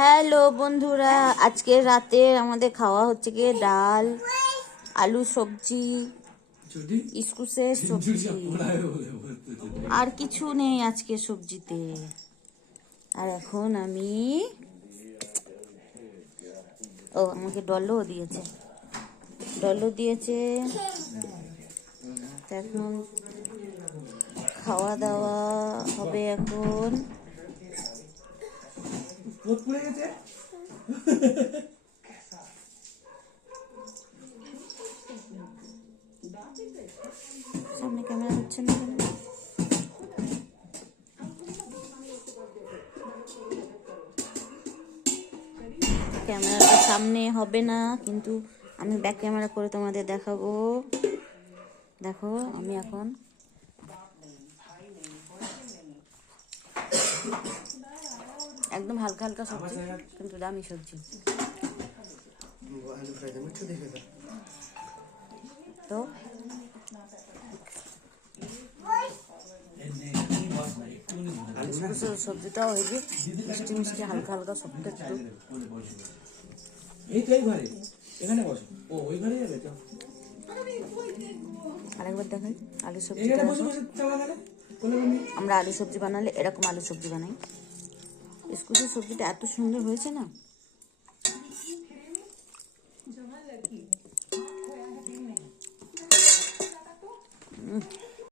Hello বন্ধুরা, আজকে রাতে আমাদের খাওয়া হচ্ছে কি ডাল, আলু সবজি, ইস্কুসের সবজি, আর কিছু নেই আজকে সবজিতে। আর এখন আমি আমাকে ডলও দিয়েছে, এখন খাওয়া দাওয়া হবে। এখন সামনে ক্যামেরা হচ্ছে না কেন? ক্যামেরাটা সামনে হবে না, কিন্তু আমি ব্যাক ক্যামেরা করে তোমাদের দেখাবো। দেখো, আমি এখন একদম হালকা হালকা সবজি, কিন্তু দামি সবজি। তো সবজিটাও হয়েছে মিষ্টি মিষ্টি, হালকা হালকা সবটা একটু। আরেকবার দেখাই আলু সবজি। আমরা আলু সবজি বানালে এরকম আলু সবজি বানাই। ইস্কুসের সবজিটা এত সুন্দর হয়েছে না।